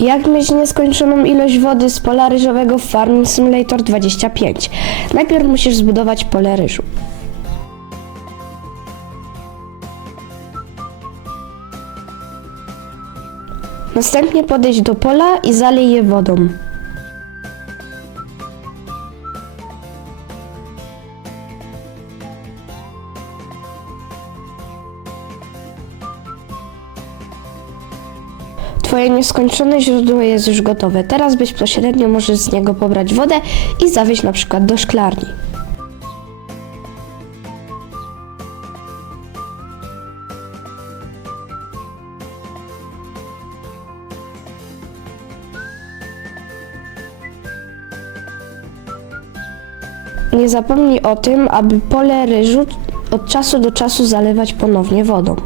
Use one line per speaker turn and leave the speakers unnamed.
Jak mieć nieskończoną ilość wody z pola ryżowego w Farming Simulator 25? Najpierw musisz zbudować pole ryżu. Następnie podejść do pola i zalej je wodą. Twoje nieskończone źródło jest już gotowe. Teraz bezpośrednio możesz z niego pobrać wodę i zawieźć na przykład do szklarni. Nie zapomnij o tym, aby pole ryżu od czasu do czasu zalewać ponownie wodą.